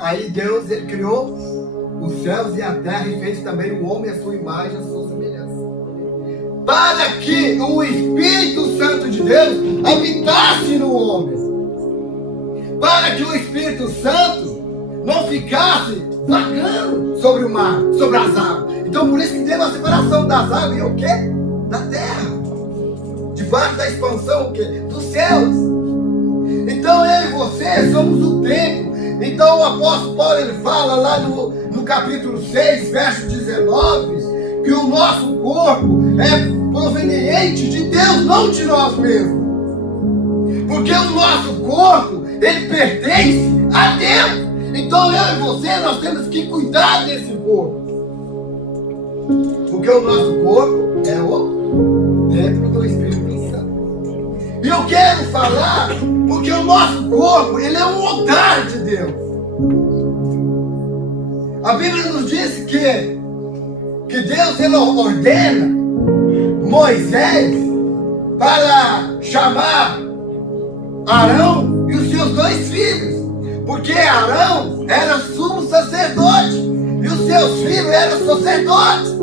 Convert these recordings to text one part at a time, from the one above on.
Aí Deus, ele criou os céus e a terra e fez também o homem à sua imagem, à sua semelhança. Para que o Espírito Santo de Deus habitasse no homem. Para que o Espírito Santo não ficasse vagando sobre o mar, sobre as águas. Então por isso que teve a separação das águas e o quê? Da terra. Debaixo da expansão o quê? Dos céus. Então eu e você somos o templo. Então o apóstolo Paulo ele fala lá no capítulo 6, verso 19, que o nosso corpo é proveniente de Deus, não de nós mesmos. Porque o nosso corpo, ele pertence a Deus. Então eu e você, nós temos que cuidar desse corpo. Porque o nosso corpo é o templo do Espírito Santo. E eu quero falar, porque o nosso corpo, ele é um altar de Deus. A Bíblia nos diz que Deus, ele ordena Moisés para chamar Arão e os seus 2 filhos. Porque Arão era sumo sacerdote e os seus filhos eram sacerdotes.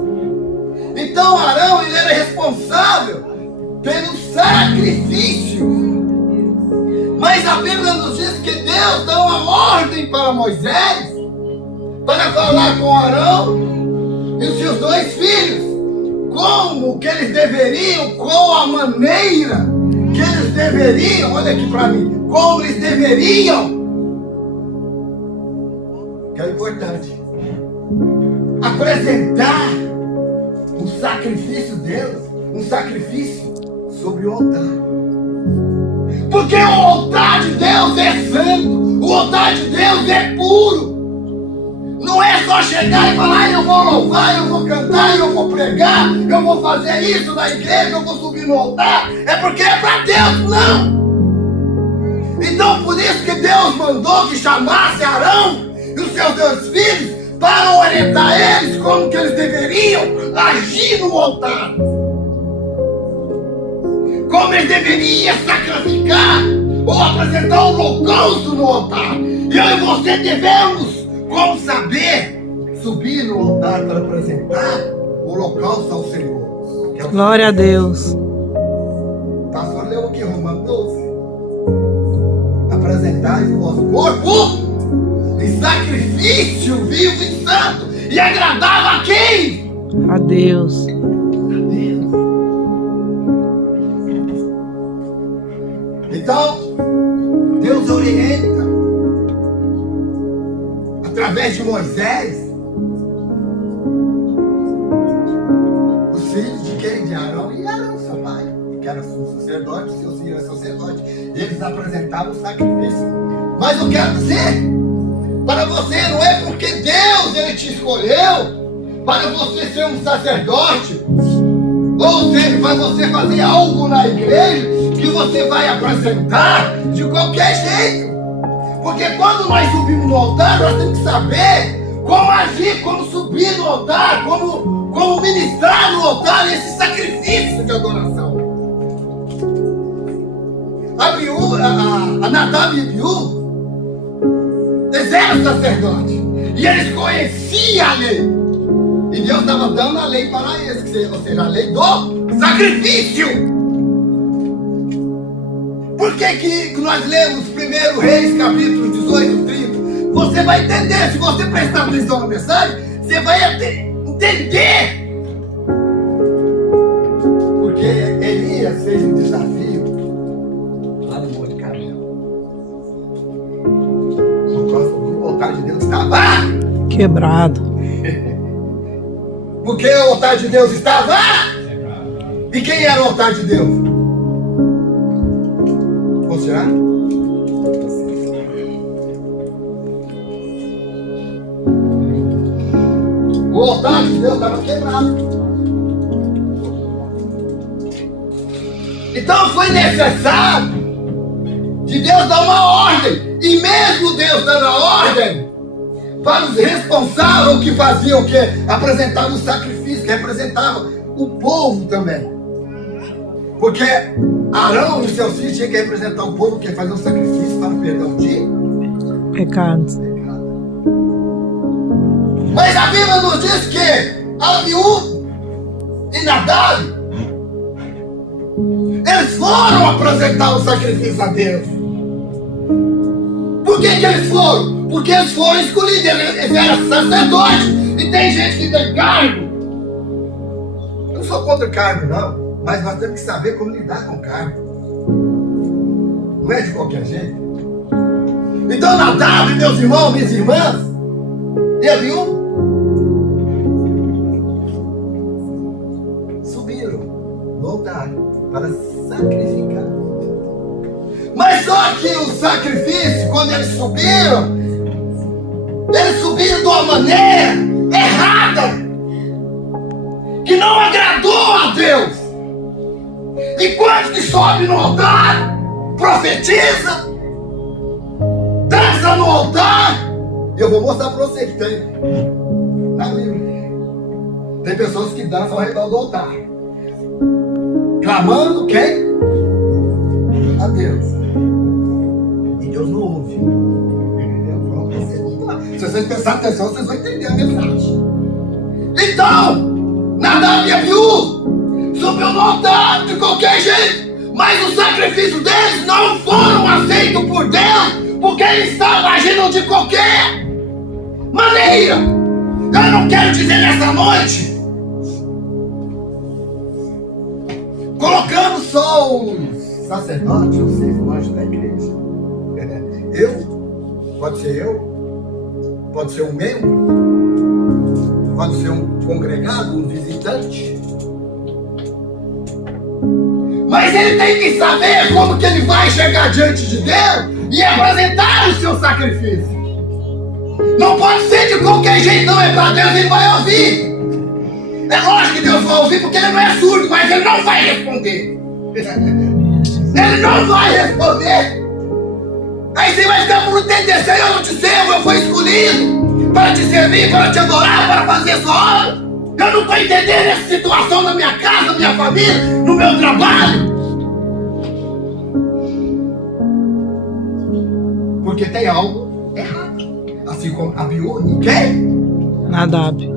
Então Arão ele era responsável pelo sacrifício. Mas a Bíblia nos diz que Deus dá uma ordem para Moisés para falar com Arão e os seus 2 filhos como que eles deveriam, qual a maneira que eles deveriam, olha aqui para mim, como eles deveriam, que é importante, apresentar o sacrifício deles, um sacrifício sobre o altar. Porque o altar de Deus é santo, o altar de Deus é puro. Não é só chegar e falar, eu vou louvar, eu vou cantar, eu vou pregar, eu vou fazer isso na igreja, eu vou subir no altar. É porque é para Deus, não. Então por isso que Deus mandou que chamasse Arão e os seus 2 filhos para orientar eles como que eles deveriam agir no altar. Como eles deveriam sacrificar ou apresentar um holocausto no altar. E eu e você devemos, como saber, subir no altar para apresentar o holocausto ao Senhor. Glória a Deus. Pastor leu aqui, Romanos 12. Apresentai o vosso corpo em sacrifício vivo e santo e agradável a quem? A Deus. A Deus. Então, Deus orienta através de Moisés os filhos de quem? De Arão e Arão, seu pai, que era sacerdote, seus filhos eram sacerdotes. Eles apresentavam o sacrifício. Mas eu quero dizer para você, não é porque Deus ele te escolheu para você ser um sacerdote, ou seja, para você fazer algo na igreja que você vai apresentar de qualquer jeito. Porque quando nós subimos no altar, nós temos que saber como agir, como subir no altar, como ministrar no altar esse sacrifício de adoração. A Nadab e Abiú, eles eram sacerdotes e eles conheciam a lei. E Deus estava dando a lei para eles, ou seja, a lei do sacrifício. Por que nós lemos 1 Reis, capítulo 18, 30? Você vai entender, se você prestar atenção na mensagem, você vai entender. Porque Elias fez um desafio lá no Monte Carmelo. O altar de Deus estava quebrado. Porque o altar de Deus estava. E quem era o altar de Deus? Posso tirar? O altar de Deus estava quebrado. Então foi necessário de Deus dar uma ordem. E mesmo Deus dando a ordem para os responsáveis que faziam o quê? Apresentavam o sacrifício, que representava o povo também. Porque Arão e seus filhos tinham que representar o povo que fazia um sacrifício para o perdão de pecados. Mas a Bíblia nos diz que Abiú e Nadab, eles foram apresentar o sacrifício a Deus. Por que eles foram? Porque eles foram escolhidos, eles eram sacerdotes. E tem gente que tem cargo. Eu não sou contra cargo, não. Mas nós temos que saber como lidar com cargo. Não é de qualquer jeito. Então Nadab, meus irmãos, minhas irmãs, e Abiú subiram no altar para sacrificar. Mas só que o sacrifício, quando eles subiram de uma maneira errada, que não agradou a Deus. Enquanto que sobe no altar, profetiza, dança no altar. Eu vou mostrar para você que tem na Bíblia. Tem pessoas que dançam ao redor do altar, clamando quem? A Deus. E Deus não ouve. Se vocês prestarem atenção, vocês vão entender a mensagem. Então, Nadab e Abiú subiu no altar de qualquer jeito, mas o sacrifício deles não foram aceitos por Deus, porque eles estavam agindo de qualquer maneira. Eu não quero dizer nessa noite, colocando só os sacerdotes, os 6 anjos da igreja. Pode ser um membro, pode ser um congregado, um visitante. Mas ele tem que saber como que ele vai chegar diante de Deus e apresentar o seu sacrifício. Não pode ser de qualquer jeito, não é para Deus, ele vai ouvir. É lógico que Deus vai ouvir porque ele não é surdo, mas ele não vai responder. Ele não vai responder. Aí você vai ficar por entender, Senhor, eu não te servo, eu fui escolhido para te servir, para te adorar, para fazer sua obra. Eu não estou entendendo essa situação na minha casa, na minha família, no meu trabalho. Porque tem algo errado. Assim como Abiú e quem? Nadab.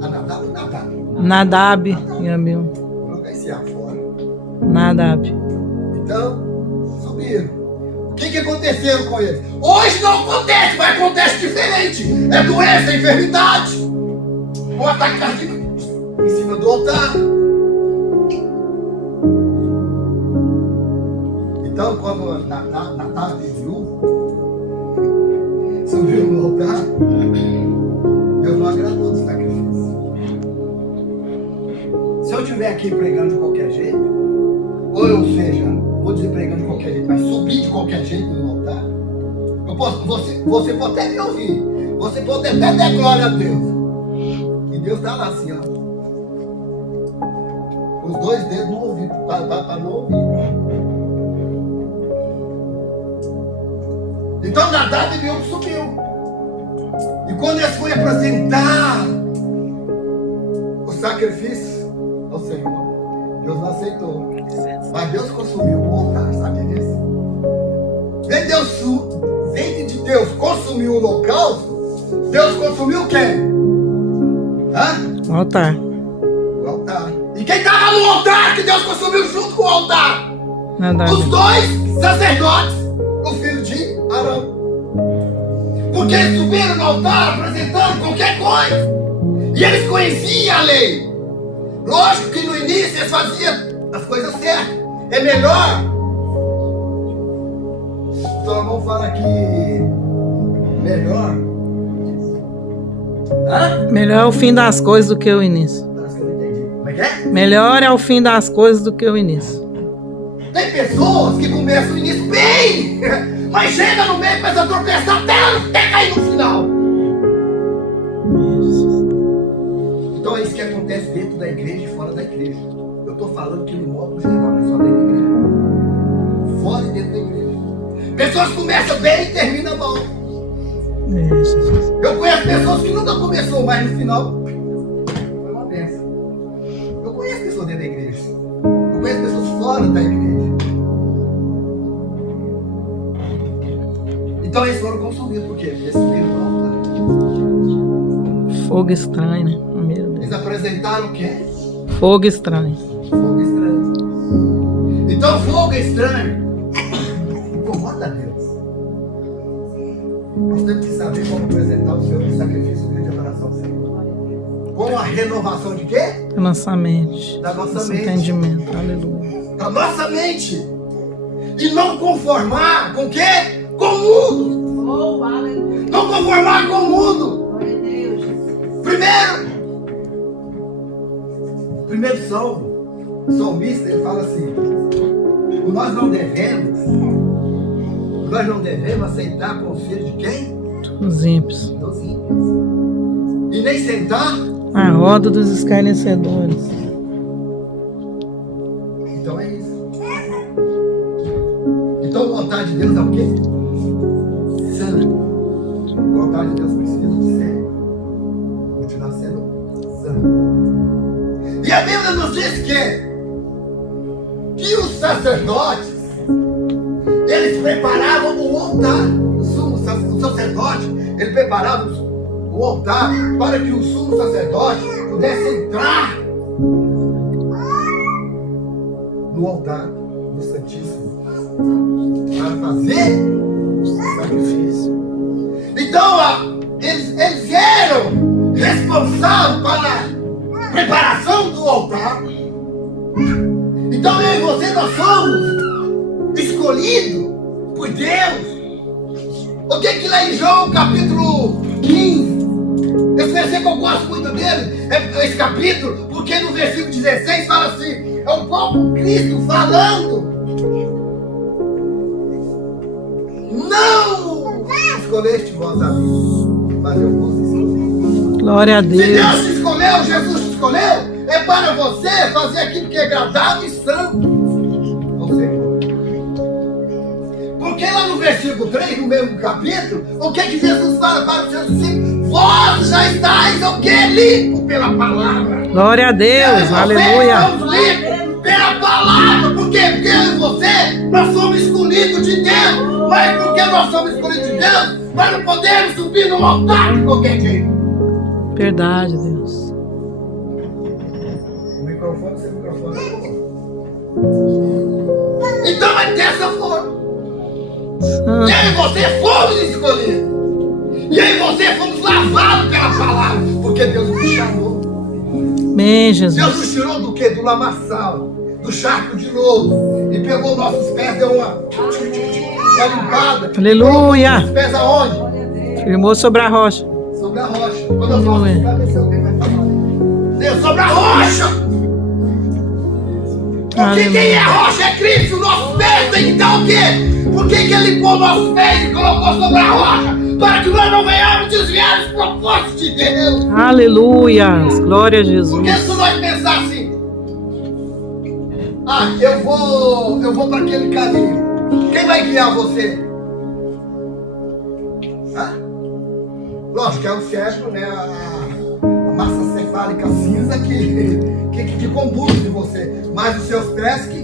A Nadab ou Nadab? Nadab e Abiú. Vou colocar esse A fora. Nadab. Então, subiram. O que aconteceu com eles? Hoje não acontece, mas acontece diferente. É doença, enfermidade. Um ataque cardíaco em cima do altar. Então, quando Nadab e Abiú subiram no altar, Deus não agradou do sacrifício. Se eu estiver aqui pregando de qualquer jeito, ou seja, vou dizer pregando de qualquer jeito, mas subir de qualquer jeito no altar, você pode até me ouvir, você pode até dar glória a Deus, e Deus está lá assim, ó, os 2 dedos no ouvido, para não ouvir. Então Nadab e Abiú subiu, e quando eles foram apresentar o sacrifício ao Senhor, Deus não aceitou. Mas Deus consumiu o altar, sabe disso? Vem de Deus consumiu o holocausto, Deus consumiu quem? O altar. O altar. E quem estava no altar que Deus consumiu junto com o altar? Nadab. Os 2 sacerdotes, o filho de Arão. Porque eles subiram no altar apresentando qualquer coisa. E eles conheciam a lei. Lógico que no início eles faziam as coisas certas. É melhor. Salomão fala que melhor. Melhor é o fim das coisas do que o início. Parece que eu não entendi. Como é que é? Melhor é o fim das coisas do que o início. Tem pessoas que começam o início bem, mas chega no meio e começa a tropeçar até cair no final. Então é isso que acontece dentro da igreja e fora da igreja. Eu estou falando que no modo geral, não é só dentro da igreja. Fora e dentro da igreja. Pessoas começam bem e terminam mal. Eu conheço pessoas que nunca começou, mas no final foi uma bênção. Eu conheço pessoas dentro da igreja. Eu conheço pessoas fora da igreja. Então eles foram consumidos. Por quê? Porque eles subiram no altar. Fogo estranho, né? Meu Deus. Eles apresentaram o quê? Fogo estranho. Fogo estranho. Então, fogo estranho incomoda a Deus. Nós temos que saber como apresentar o Senhor em sacrifício de adoração ao Senhor. Com a renovação de quê? Da nossa mente. Da nossa Nosso mente. entendimento. Aleluia. Da nossa mente. E não conformar com o quê? Com o mundo. Oh, aleluia. Não conformar com o mundo. Glória a Deus, Jesus. Primeiro salmo, o salmista, ele fala assim: nós não devemos aceitar conselho de quem? Os ímpios. Dos ímpios. E nem sentar. A roda dos escarnecedores. Então é isso. Então a vontade de Deus é o quê? Santa. A vontade de Deus precisa de ser, continuar sendo santa. E a Bíblia nos diz que os sacerdotes, eles preparavam o altar. O sacerdote, ele preparava o altar para que o sumo sacerdote pudesse entrar no altar do Santíssimo para fazer o sacrifício. Então, eles eram responsáveis pela preparação do altar. Então, eu e você, nós somos escolhidos por Deus. O que lá em João capítulo 15, esse versículo eu gosto muito dele, esse capítulo, porque no versículo 16 fala assim, é o próprio Cristo falando. Não escolheste vós a mim, mas eu vos escolhi. Glória a Se Deus. Deus te escolheu, Jesus te escolheu, é para você fazer aquilo que é agradável e santo ao Senhor. Porque lá no versículo 3, no mesmo capítulo, o que Jesus fala para os seus discípulos? Vós já estáis o que? Limpo pela palavra. Glória a Deus. Eu e Aleluia. Vocês estamos limpos pela palavra. Por quê? Porque eu e você, nós somos escolhidos de Deus. Mas porque nós somos escolhidos de Deus, nós não podemos subir no altar de qualquer jeito. Verdade, Deus. O microfone, sem microfone. Então é dessa forma. Santo. Eu e você fomos escolhidos. E eu e você fomos lavados pela palavra. Porque Deus nos chamou. Bem, Deus nos Jesus. tirou do quê? Do lamaçal, do charco de lodo. E pegou nossos pés, deu uma limpada. Aleluia. Os pés aonde? Glória a Deus. Firmou sobre a rocha. Sobre a rocha. Quando eu falo Aleluia. assim, vai ver se alguém vai falar. Deus, sobre a rocha. Porque Aleluia. quem é a rocha é Cristo. Nossos pés tem que estar o quê? Por que ele pôs nossos pés e colocou sobre a rocha? Para que nós não venhamos desviar dos propósitos de Deus. Aleluia. Glória a Jesus. Porque se nós pensar assim, eu vou para aquele caminho, quem vai guiar você? Lógico que é o cérebro, né? A massa cefálica cinza que combustre você. Mas os seus pés que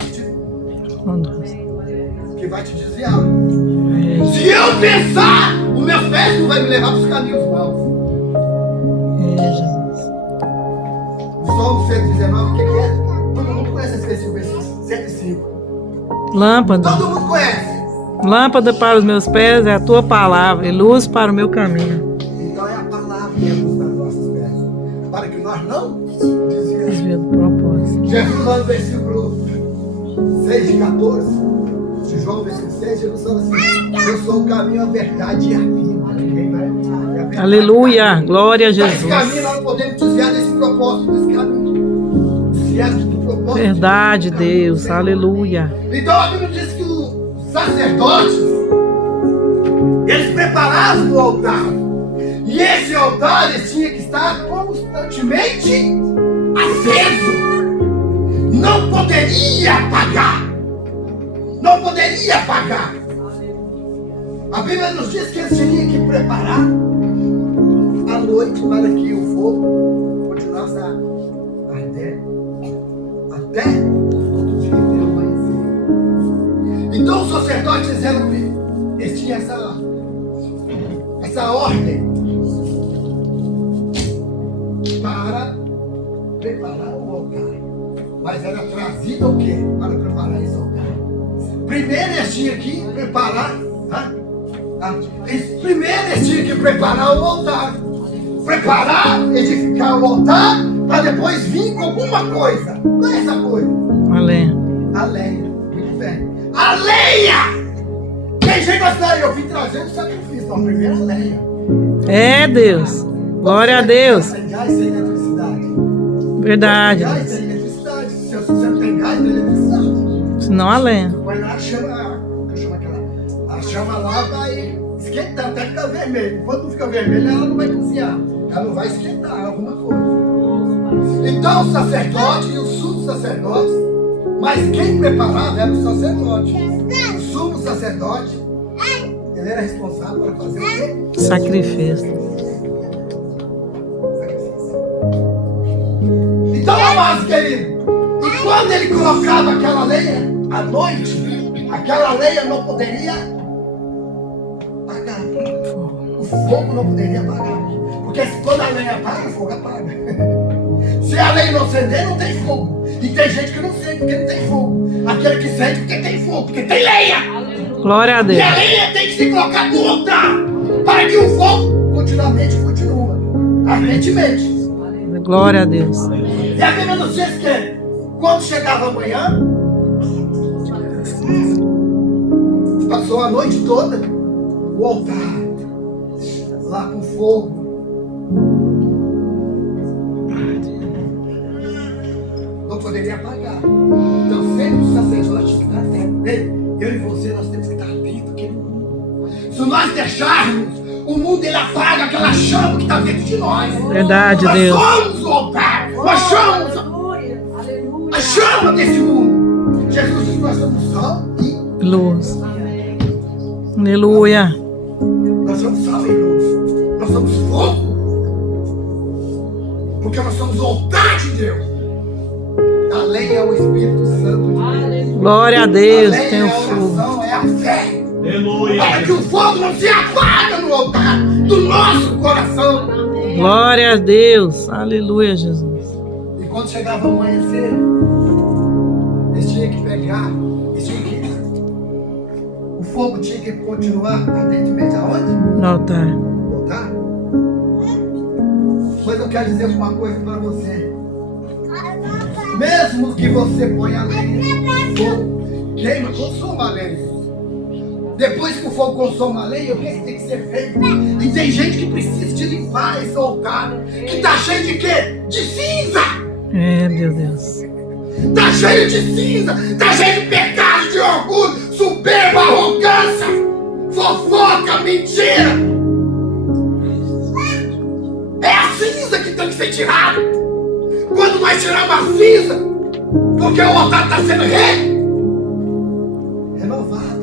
vai te desviar. Se eu pensar, os meus pés não vai me levar para os caminhos maus. Jesus. O Salmo 119, o que é? Todo mundo conhece esse versículo 105. Lâmpada. Todo mundo conhece. Lâmpada para os meus pés é a tua palavra e luz para o meu caminho. Então é a palavra que é luz para os nossos pés. Para que nós não desviemos. Desvio do propósito. Jesus lá no versículo 6 de 14. De João, versículo 6, Jesus fala assim: eu sou o caminho, a verdade e a vida. Ninguém vai. Aleluia. Glória a Esse Jesus. caminho nós não podemos desviar desse propósito, desse caminho. Desviar do propósito. Verdade, Deus. Aleluia. Então a Bíblia diz que os sacerdotes, eles preparavam o altar. E esse altar eles tinha que estar constantemente aceso. Não poderia apagar. Não poderia apagar. A Bíblia nos diz que eles tinham que preparar à noite para que o fogo continuasse a arder até o dia inteiro amanhecer. Então os sacerdotes eles tinham essa ordem preparar o altar. Mas era trazido o quê? Para preparar esse altar. Primeiro eles tinham que preparar. Primeiro eles tinham que preparar o altar. Preparar, edificar o altar, para depois vir com alguma coisa. Qual é essa coisa? A lenha. A lenha. Muito bem. A lenha! Quem chega assim, eu vim trazer o sacrifício. Então, primeiro a lenha. É, Deus. Glória a Deus. Tem gás, tem eletricidade. Verdade. Tem gás, tem eletricidade. Se você não tem gás, tem eletricidade. Senão a lenha. Põe lá, chama, eu chamo aquela. A chama lá vai esquentar, até ficar vermelho. Quando não fica vermelho, ela não vai cozinhar. Ela não vai esquentar alguma coisa. Então o sacerdote e o sumo sacerdote, mas quem preparava era o sacerdote. O sumo sacerdote, ele era responsável por fazer o quê? Sacrifício. Então, amados queridos, e quando ele colocava aquela lenha à noite, aquela lenha não poderia apagar. O fogo não poderia apagar. Porque quando a lenha apaga, o fogo apaga. Se a lenha não acender, não tem fogo. E tem gente que não sente porque não tem fogo. Aquele que sente porque tem fogo, porque tem lenha. Glória a E Deus. a lenha tem que se colocar no altar para que o fogo continuamente continua. Ardentemente. Glória a Deus. E a Bíblia nos diz que quando chegava amanhã, passou a noite toda o altar lá com fogo. Não poderia apagar. Então sempre o sacerdote tem que estar atento. Eu e você, nós temos que estar atentos àquele mundo. Se nós deixarmos, o mundo ele apaga aquela chama que está dentro de nós. Verdade, Nós Deus. somos o altar. Nós somos Aleluia. Aleluia. a chama desse mundo. Jesus disse que nós somos sal e Luz. Amém. Aleluia. nós somos sal e luz. Nós somos fogo. Porque nós somos o altar de Deus. A lenha é o Espírito Santo de Deus. Aleluia. Glória a A Deus. lenha Tem é o a fogo. oração, é a fé. Aleluia. Para que o fogo não se apague no altar do nosso coração. Amém. Glória a Deus. Aleluia, Jesus. E quando chegava o amanhecer, eles tinham que pegar, eles tinham que. O fogo tinha que continuar ardentemente aonde? No altar. No altar. Mas eu quero dizer uma coisa para você. Mesmo que você ponha a lenha, o fogo queima, consuma a lenha. Depois que o fogo consome a lenha, o que tem que ser feito? E tem gente que precisa de limpar esse altar, que está cheio de quê? De cinza! É, meu Deus. Está cheio de cinza, está cheio de pecado, de orgulho, soberba, arrogância, fofoca, mentira. É a cinza que tem que ser tirada. Quando nós tiramos a cinza, porque o altar está sendo renovado.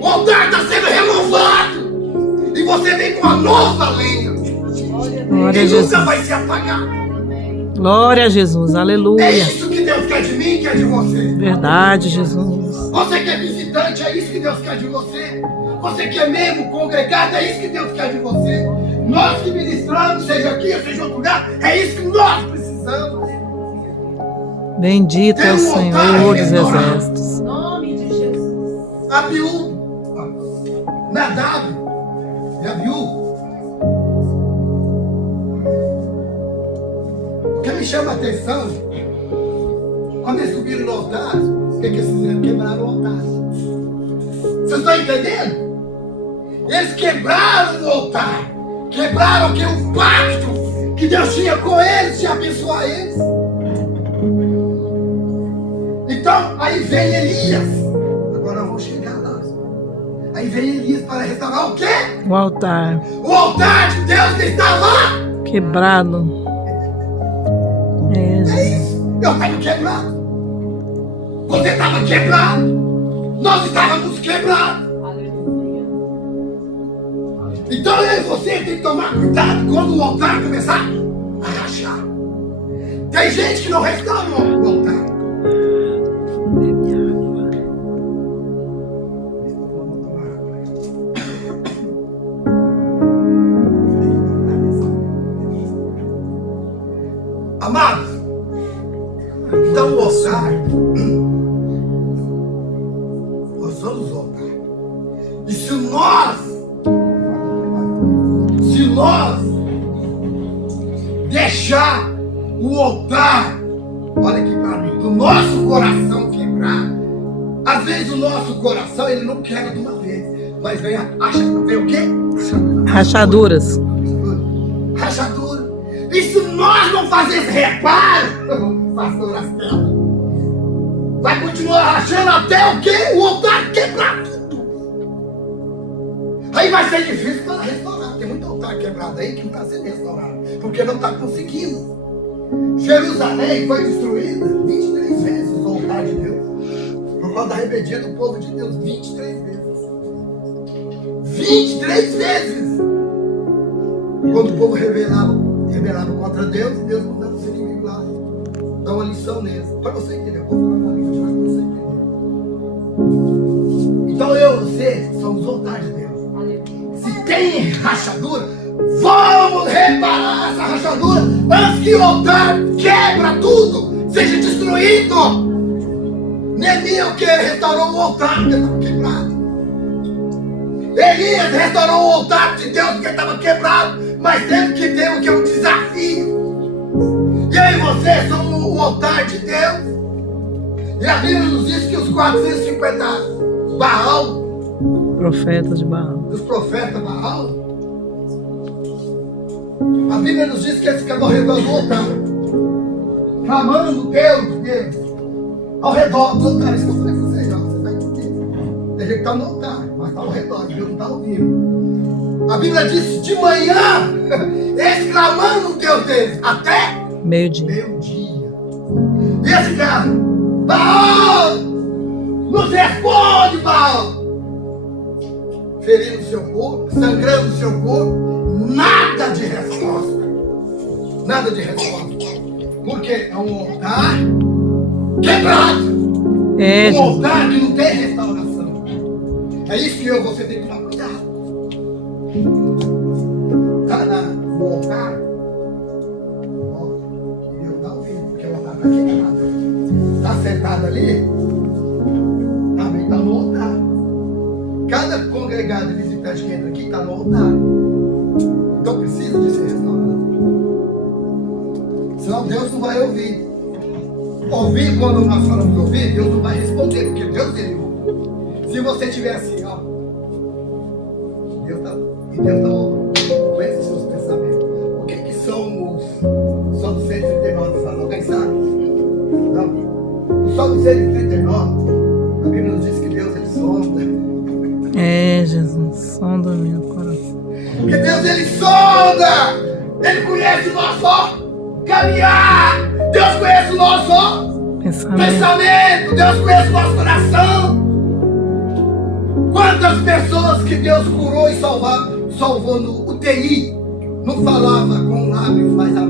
O altar está sendo renovado. E você vem com uma nova lenha. Glória a E Jesus. nunca vai se apagar. Glória a Jesus. É Aleluia. isso que Deus quer de mim, quer de você. Verdade, Jesus. Você que é visitante, é isso que Deus quer de você. Você que é membro, congregado, é isso que Deus quer de você. Nós que ministramos, seja aqui ou seja em outro lugar, é isso que nós precisamos. Bendito é o Senhor dos Exércitos. Em nome de Jesus. Abiú, Nadab e Abiú. O que me chama a atenção, quando eles subiram no altar, o que eles fizeram? Quebraram o altar. Vocês estão entendendo? Eles quebraram o altar. Quebraram que o pacto que Deus tinha com eles, de abençoar eles. Então, aí vem Elias. Agora eu vou chegar lá. Aí vem Elias para restaurar o quê? O altar O altar de Deus que estava. quebrado. É, É Jesus. isso. Eu estava quebrado. Você estava quebrado. Nós estávamos quebrados. Aleluia. Então eu e você tem que tomar cuidado quando o altar começar a rachar. Tem gente que não restaura o altar. Amados, altar. Nós somos o altar. E se nós deixar o altar, olha aqui para mim, do nosso coração quebrar, às vezes o nosso coração ele não quebra de uma vez, mas vem o quê? Rachaduras. Rachadura. E se nós não fazer esse reparo, pastor Astela, vai continuar rachando até o quê? O altar quebrar tudo. Aí vai ser difícil para restaurar. Tem muito altar quebrado aí que não está sendo restaurado, porque não está conseguindo. Jerusalém foi destruída 23 vezes, o altar de Deus, por causa da rebeldia do povo de Deus. 23 vezes. 23 vezes. Quando o povo rebelava contra Deus, e Deus mandava os inimigos lá. Dá uma lição neles. Para você entender. Eu vou falar uma língua para você entender. Então eu e você somos o altar de Deus. Se tem rachadura, vamos reparar essa rachadura antes que o altar quebra tudo, seja destruído. Neemias o que? Restaurou o altar porque estava quebrado. Elias restaurou o altar de Deus porque estava quebrado, mas teve que ter o que é um desafio. E aí você somos o altar de Deus. E a Bíblia nos diz que os 450 Baal, Profetas de Baal. dos profetas Baal, a Bíblia nos diz que eles ficavam ao redor do altar, clamando Deus, ao redor do altar. Isso que eu falei para vocês, ó, você vai entender. Tem gente que está no altar, mas está ao redor, Deus não está ouvindo. A Bíblia diz de manhã, eles clamando o Deus deles, até Meio-dia. meio-dia. E esse cara, Baal, nos responde, Baal. Ferindo seu corpo, sangrando seu corpo, nada de resposta. Nada de resposta. Porque é um altar quebrado. É, Um Jesus. altar que não tem restauração. É isso que eu e você tem que tomar cuidado. Está no altar, ó, Deus está ouvindo, porque o altar está quebrado. Está sentado ali, também está no altar. Cada congregado visitante que entra aqui está no altar. Então precisa de ser restaurado. Senão Deus não vai ouvir. Ouvir, quando nós falamos ouvir, Deus não vai responder, porque Deus ele ouve. Se você estiver assim, ó, Deus está ouvindo. Conhece os seus pensamentos. O que são os Salmos 139? Fala, alguém sabe? Não? O Salmo 139, a Bíblia nos diz que Deus ele sonda. É, Jesus. Sonda o meu coração. Porque Deus ele sonda. Ele conhece o nosso caminhar. Deus conhece o nosso pensamento. Deus conhece o nosso coração. Quantas pessoas que Deus curou e salvou no UTI não falava com lábios, mas a mente.